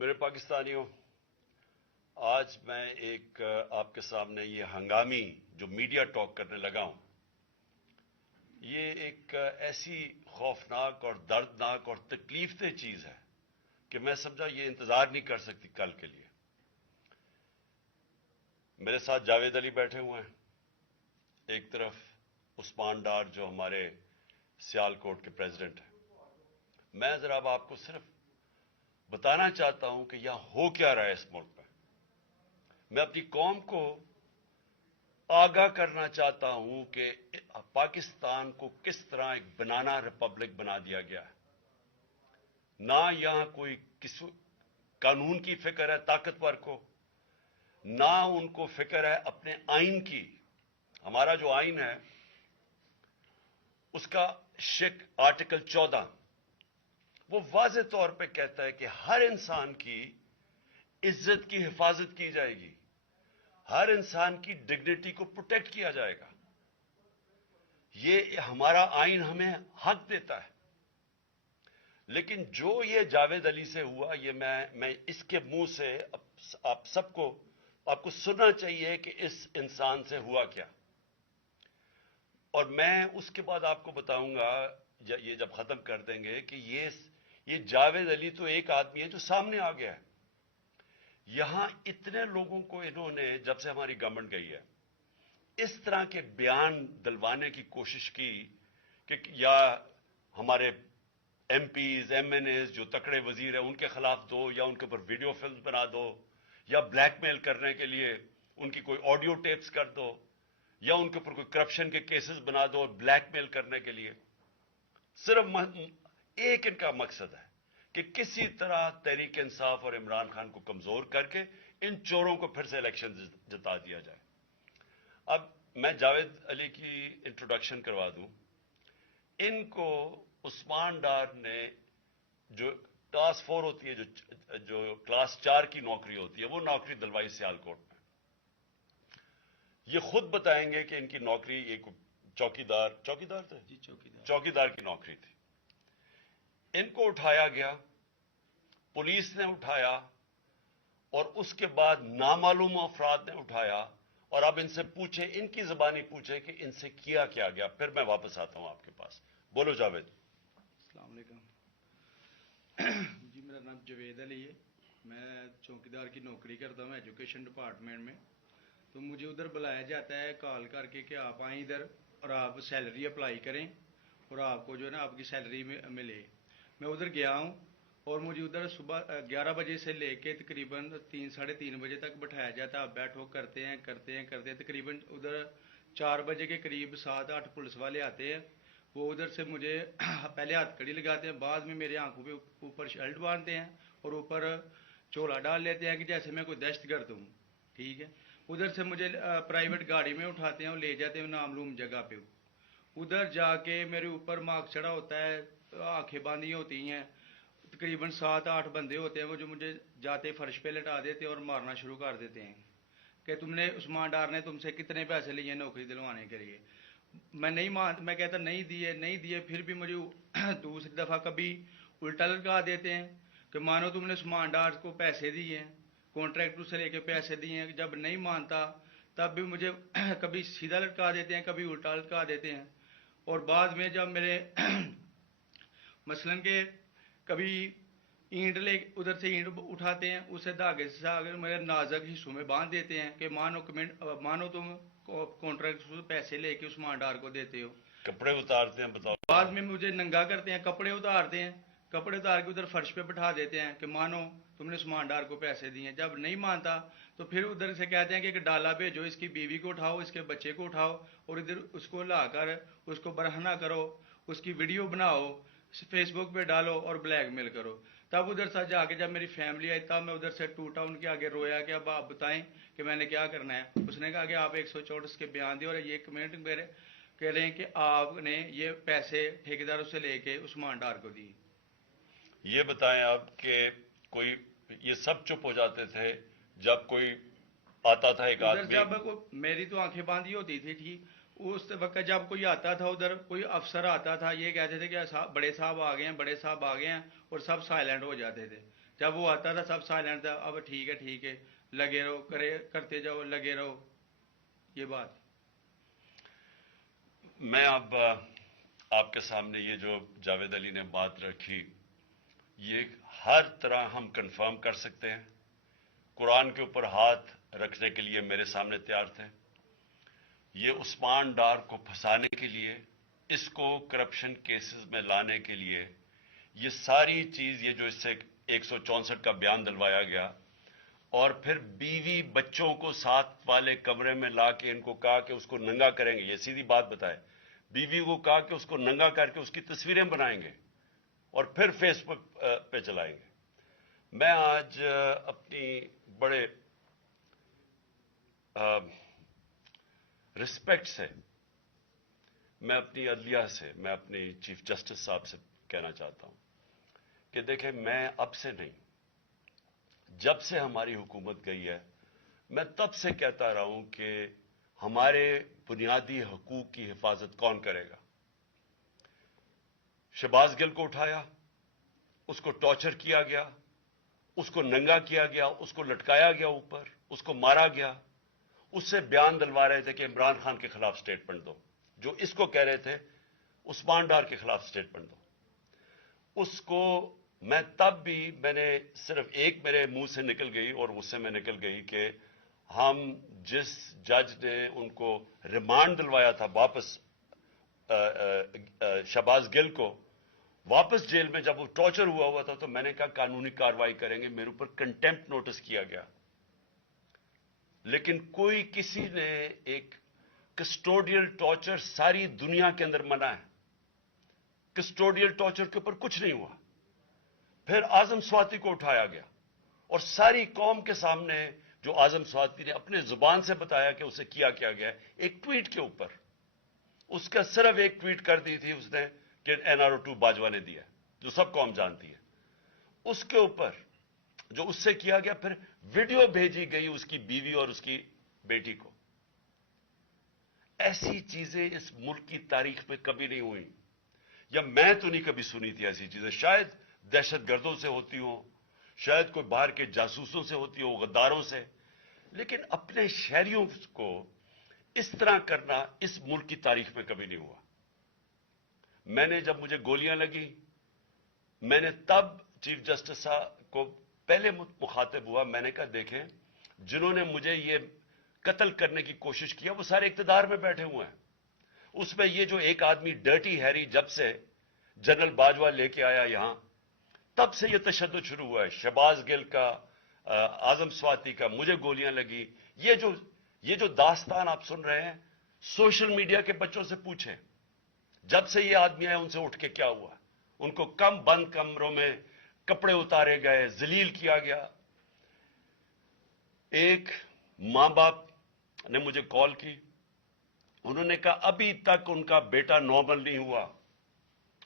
میرے پاکستانیوں، آج میں ایک آپ کے سامنے یہ ہنگامی جو میڈیا ٹاک کرنے لگا ہوں، یہ ایک ایسی خوفناک اور دردناک اور تکلیف دہ چیز ہے کہ میں سمجھا یہ انتظار نہیں کر سکتی کل کے لیے۔ میرے ساتھ جاوید علی بیٹھے ہوئے ہیں، ایک طرف عثمان ڈار جو ہمارے سیال کوٹ کے پریزیڈنٹ ہیں۔ میں ذرا اب آپ کو صرف بتانا چاہتا ہوں کہ یہاں ہو کیا رہا ہے اس ملک میں۔ میں اپنی قوم کو آگاہ کرنا چاہتا ہوں کہ پاکستان کو کس طرح ایک بنانا ریپبلک بنا دیا گیا ہے۔ نہ یہاں کوئی قانون کی فکر ہے طاقتور کو، نہ ان کو فکر ہے اپنے آئین کی۔ ہمارا جو آئین ہے اس کا آرٹیکل 14 وہ واضح طور پہ کہتا ہے کہ ہر انسان کی عزت کی حفاظت کی جائے گی، ہر انسان کی ڈگنیٹی کو پروٹیکٹ کیا جائے گا۔ یہ ہمارا آئین ہمیں حق دیتا ہے۔ لیکن جو یہ جاوید علی سے ہوا، یہ میں اس کے منہ سے آپ کو سننا چاہیے کہ اس انسان سے ہوا کیا، اور میں اس کے بعد آپ کو بتاؤں گا یہ جب ختم کر دیں گے کہ یہ جاوید علی تو ایک آدمی ہے جو سامنے آ گیا ہے۔ یہاں اتنے لوگوں کو انہوں نے جب سے ہماری گورنمنٹ گئی ہے اس طرح کے بیان دلوانے کی کوشش کی کہ یا ہمارے MPs MNAs جو تکڑے وزیر ہیں ان کے خلاف دو، یا ان کے اوپر ویڈیو فلم بنا دو، یا بلیک میل کرنے کے لیے ان کی کوئی آڈیو ٹیپس کر دو، یا ان کے اوپر کوئی کرپشن کے کیسز بنا دو بلیک میل کرنے کے لیے۔ صرف ایک ان کا مقصد ہے کہ کسی طرح تحریک انصاف اور عمران خان کو کمزور کر کے ان چوروں کو پھر سے الیکشن جتا دیا جائے۔ اب میں جاوید علی کی انٹروڈکشن کروا دوں۔ ان کو عثمان ڈار نے جو کلاس 4 ہوتی ہے، جو کلاس 4 کی نوکری ہوتی ہے، وہ نوکری دلوائی سیال کوٹ میں۔ یہ خود بتائیں گے کہ ان کی نوکری ایک چوکیدار تھے، چوکیدار کی نوکری تھی۔ ان کو اٹھایا گیا، پولیس نے اٹھایا، اور اس کے بعد نامعلوم افراد نے اٹھایا، اور اب ان سے پوچھیں، ان کی زبانی پوچھیں کہ ان سے کیا گیا۔ پھر میں واپس آتا ہوں آپ کے پاس۔ بولو جاوید۔ السلام علیکم جی، میرا نام جاوید علی ہے، میں چوکیدار کی نوکری کرتا ہوں ایجوکیشن ڈپارٹمنٹ میں۔ تو مجھے ادھر بلایا جاتا ہے کال کر کے کہ آپ آئیں ادھر اور آپ سیلری اپلائی کریں اور آپ کو جو ہے نا آپ کی سیلری ملے۔ میں ادھر گیا ہوں اور مجھے ادھر صبح 11 بجے سے لے کے تقریباً 3-3:30 بجے تک بٹھایا جاتا ہے۔ آپ بیٹھو، کرتے ہیں تقریباً ادھر 4 بجے کے قریب 7-8 پولیس والے آتے ہیں۔ وہ ادھر سے مجھے پہلے ہاتھ کڑی لگاتے ہیں، بعد میں میرے آنکھوں پہ اوپر شرٹ باندھتے ہیں اور اوپر چولا ڈال لیتے ہیں کہ جیسے میں کوئی دہشت گرد ہوں، ٹھیک ہے۔ ادھر سے مجھے پرائیویٹ گاڑی میں اٹھاتے ہیں اور لے جاتے ہیں نامعلوم جگہ پہ۔ ادھر جا کے میرے اوپر مارک چڑھا ہوتا ہے، آنکھیں باندھی ہوتی ہیں، تقریباً 7-8 بندے ہوتے ہیں وہ جو مجھے جاتے فرش پہ لٹا دیتے اور مارنا شروع کر دیتے ہیں کہ تم نے عثمان ڈار نے تم سے کتنے پیسے لیے نوکری دلوانے کے لیے۔ میں کہتا نہیں دیے، پھر بھی مجھے دوسری دفعہ کبھی الٹا لٹکا دیتے ہیں کہ مانو تم نے عثمان ڈار کو پیسے دیے ہیں، کانٹریکٹر سے لے کے پیسے دیے ہیں۔ جب نہیں مانتا تب بھی مجھے کبھی سیدھا لٹکا دیتے ہیں، کبھی الٹا لٹکا دیتے ہیں۔ اور بعد میں جب میرے مثلاً کہ کبھی اینٹ ادھر سے اینٹ اٹھاتے ہیں، اسے دھاگے سے میرے نازک حصوں میں باندھ دیتے ہیں کہ مانو تم کانٹریکٹ سے پیسے لے کے عثمان ڈار کو دیتے ہو۔ کپڑے اتارتے ہیں، بتاؤ۔ بعد میں مجھے ننگا کرتے ہیں، کپڑے اتارتے ہیں، کپڑے اتار کے ادھر فرش پہ بٹھا دیتے ہیں کہ مانو تم نے عثمان ڈار کو پیسے دیے ہیں۔ جب نہیں مانتا تو پھر ادھر سے کہتے ہیں کہ ایک ڈالا بھیجو، اس کی بیوی کو اٹھاؤ، اس کے بچے کو اٹھاؤ اور ادھر اس کو لا کر اس کو برہنہ کرو، اس کی ویڈیو بناؤ، فیس بک پہ ڈالو اور بلیک میل کرو۔ تب ادھر سے جا کے جب میری فیملی آئی تب میں ادھر سے ٹوٹا، ان کے آگے رویا کہ اب آپ بتائیں کہ میں نے کیا کرنا ہے۔ اس نے کہا کہ آپ 134 کے بیان دیں اور یہ کمنٹ میرے کہہ رہے ہیں کہ آپ نے یہ پیسے ٹھیکیداروں سے لے کے عثمان ڈار کو دی۔ یہ بتائیں آپ کہ کوئی یہ سب چپ ہو جاتے تھے جب کوئی آتا تھا ایک آدمی؟ جب میری تو آنکھیں باندھی ہوتی تھی، ٹھیک، اس وقت جب کوئی آتا تھا ادھر، کوئی افسر آتا تھا، یہ کہتے تھے کہ بڑے صاحب آ گئے ہیں، بڑے صاحب آ گئے ہیں، اور سب سائلنٹ ہو جاتے تھے۔ جب وہ آتا تھا سب سائلنٹ تھا، اب ٹھیک ہے لگے رہو، کرتے جاؤ، لگے رہو، یہ بات. میں اب آپ کے سامنے یہ جو جاوید علی نے بات رکھی، یہ ہر طرح ہم کنفرم کر سکتے ہیں. قرآن کے اوپر ہاتھ رکھنے کے لیے میرے سامنے تیار تھے. یہ عثمان ڈار کو پھنسانے کے لیے، اس کو کرپشن کیسز میں لانے کے لیے، یہ ساری چیز، یہ جو اس سے 164 کا بیان دلوایا گیا، اور پھر بیوی بچوں کو ساتھ والے کمرے میں لا کے ان کو کہا کہ اس کو ننگا کریں گے. یہ سیدھی بات بتائے، بیوی کو کہا کہ اس کو ننگا کر کے اس کی تصویریں بنائیں گے اور پھر فیس بک پہ چلائیں گے. میں آج اپنی بڑے رسپیکٹ سے، میں اپنی عدلیہ سے، میں اپنی چیف جسٹس صاحب سے کہنا چاہتا ہوں کہ دیکھیں، میں اب سے نہیں، جب سے ہماری حکومت گئی ہے، میں تب سے کہتا رہا ہوں کہ ہمارے بنیادی حقوق کی حفاظت کون کرے گا. شہباز گل کو اٹھایا، اس کو ٹارچر کیا گیا، اس کو ننگا کیا گیا، اس کو لٹکایا گیا اوپر، اس کو مارا گیا. اس سے بیان دلوا رہے تھے کہ عمران خان کے خلاف سٹیٹمنٹ دو، جو اس کو کہہ رہے تھے عثمان ڈار کے خلاف سٹیٹمنٹ دو. اس کو میں تب بھی، میں نے صرف ایک میرے منہ سے نکل گئی اور اس سے میں نکل گئی کہ ہم جس جج نے ان کو ریمانڈ دلوایا تھا واپس، شہباز گل کو واپس جیل میں جب وہ ٹارچر ہوا تھا، تو میں نے کہا قانونی کارروائی کریں گے. میرے اوپر کنٹیمپٹ نوٹس کیا گیا، لیکن کوئی کسی نے ایک کسٹوڈیل ٹارچر ساری دنیا کے اندر منع ہے، کسٹوڈیل ٹارچر کے اوپر کچھ نہیں ہوا. پھر اعظم سواتی کو اٹھایا گیا اور ساری قوم کے سامنے جو اعظم سواتی نے اپنے زبان سے بتایا کہ اسے کیا گیا، ایک ٹویٹ کے اوپر، اس کا صرف ایک ٹویٹ کر دی تھی اس نے کہ NRO2 باجوہ نے دیا، جو سب قوم جانتی ہے. اس کے اوپر جو اس سے کیا گیا، پھر ویڈیو بھیجی گئی اس کی بیوی اور اس کی بیٹی کو. ایسی چیزیں اس ملک کی تاریخ میں کبھی نہیں ہوئی، یا میں تو نہیں کبھی سنی تھی ایسی چیزیں. شاید دہشت گردوں سے ہوتی ہوں، شاید کوئی باہر کے جاسوسوں سے ہوتی ہو، غداروں سے، لیکن اپنے شہریوں کو اس طرح کرنا اس ملک کی تاریخ میں کبھی نہیں ہوا. میں نے جب مجھے گولیاں لگی، میں نے تب چیف جسٹس صاحب کو پہلے مخاطب ہوا. میں نے کہا دیکھیں، جنہوں نے مجھے یہ قتل کرنے کی کوشش کیا وہ سارے اقتدار میں بیٹھے ہوئے ہیں. اس میں یہ جو ایک آدمی ڈرٹی ہیری جب سے جنرل باجوہ لے کے آیا یہاں، تب سے یہ تشدد شروع ہوا ہے. شہباز گل کا، اعظم سواتی کا، مجھے گولیاں لگی. یہ جو داستان آپ سن رہے ہیں، سوشل میڈیا کے بچوں سے پوچھیں، جب سے یہ آدمی آئے ان سے اٹھ کے کیا ہوا. ان کو بند کمروں میں کپڑے اتارے گئے، ذلیل کیا گیا. ایک ماں باپ نے مجھے کال کی، انہوں نے کہا ابھی تک ان کا بیٹا نارمل نہیں ہوا.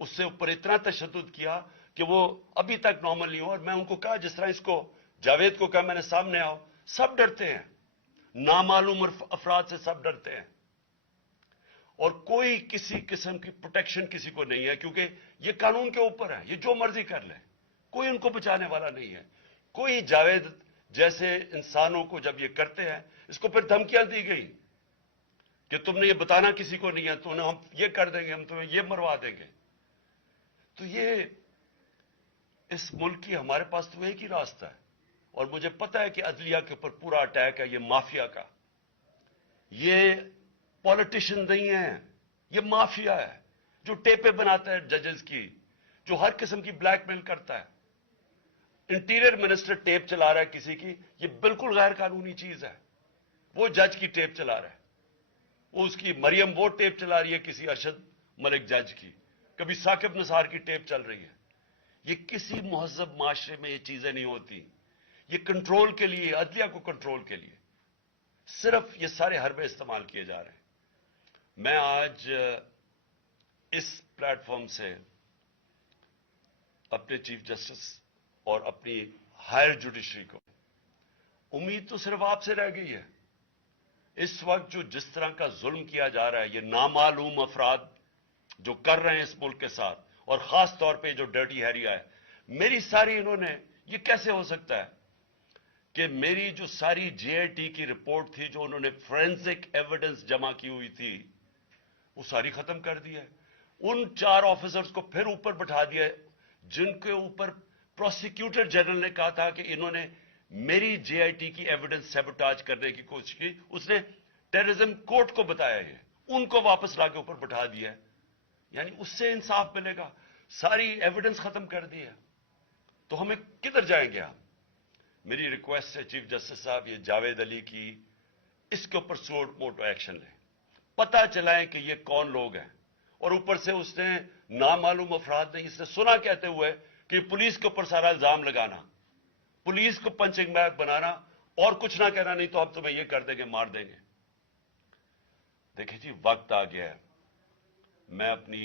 اس سے اوپر اتنا تشدد کیا کہ وہ ابھی تک نارمل نہیں ہوا. اور میں ان کو کہا، جس طرح اس کو جاوید کو کہا میں نے سامنے آؤ، سب ڈرتے ہیں، نامعلوم افراد سے سب ڈرتے ہیں، اور کوئی کسی قسم کی پروٹیکشن کسی کو نہیں ہے، کیونکہ یہ قانون کے اوپر ہے، یہ جو مرضی کر لیں، کوئی ان کو بچانے والا نہیں ہے. کوئی جاوید جیسے انسانوں کو جب یہ کرتے ہیں، اس کو پھر دھمکیاں دی گئی کہ تم نے یہ بتانا کسی کو نہیں ہے، تو ہم یہ کر دیں گے، ہم تمہیں یہ مروا دیں گے. تو یہ اس ملک کی، ہمارے پاس تو ایک ہی راستہ ہے، اور مجھے پتا ہے کہ عدلیہ کے اوپر پورا اٹیک ہے یہ مافیا کا. یہ پولیٹیشین نہیں ہے، یہ مافیا ہے جو ٹیپیں بناتا ہے ججز کی، جو ہر قسم کی بلیک میل کرتا ہے. انٹیریئر منسٹر ٹیپ چلا رہا ہے کسی کی، یہ بالکل غیر قانونی چیز ہے. وہ جج کی ٹیپ چلا رہا ہے، وہ اس کی مریم وہ ٹیپ چلا رہی ہے کسی ارشد ملک جج کی، کبھی ثاقب نثار کی ٹیپ چل رہی ہے. یہ کسی مہذب معاشرے میں یہ چیزیں نہیں ہوتی. یہ کنٹرول کے لیے، عدلیہ کو کنٹرول کے لیے صرف یہ سارے حربے استعمال کیے جا رہے ہیں. میں آج اس پلیٹ فارم سے اپنے چیف جسٹس اور اپنی ہائر جوڈیشری کو، امید تو صرف آپ سے رہ گئی ہے. اس وقت جو جس طرح کا ظلم کیا جا رہا ہے، یہ نامعلوم افراد جو کر رہے ہیں اس ملک کے ساتھ، اور خاص طور پہ جو ڈرٹی ہیری ہے، میری ساری انہوں نے یہ کیسے ہو سکتا ہے کہ میری جو ساری جے آئی ٹی کی رپورٹ تھی جو انہوں نے فورینسک ایویڈنس جمع کی ہوئی تھی وہ ساری ختم کر دی ہے. ان 4 آفیسرز کو پھر اوپر بٹھا دیا ہے جن کے اوپر پروسیکیوٹر جنرل نے کہا تھا کہ انہوں نے میری جے آئی ٹی کی ایویڈنس سیبوٹاج کرنے کی کوشش کی. اس نے ٹیررزم کورٹ کو بتایا یہ، ان کو واپس لا کے اوپر بٹھا دیا ہے. یعنی اس سے انصاف ملے گا؟ ساری ایویڈنس ختم کر دی ہے. تو ہمیں کدھر جائیں گے ہم؟ میری ریکویسٹ ہے چیف جسٹس صاحب، یہ جاوید علی کی، اس کے اوپر سو موٹو ایکشن لیں، پتہ چلائیں کہ یہ کون لوگ ہیں. اور اوپر سے اس نے نامعلوم افراد نے اس نے سنا کہتے ہوئے کہ پولیس کے اوپر سارا الزام لگانا، پولیس کو پنچنگ بیگ بنانا اور کچھ نہ کہنا، نہیں تو ہم تمہیں یہ کر دیں گے، مار دیں گے. دیکھیں جی، وقت آ گیا ہے. میں اپنی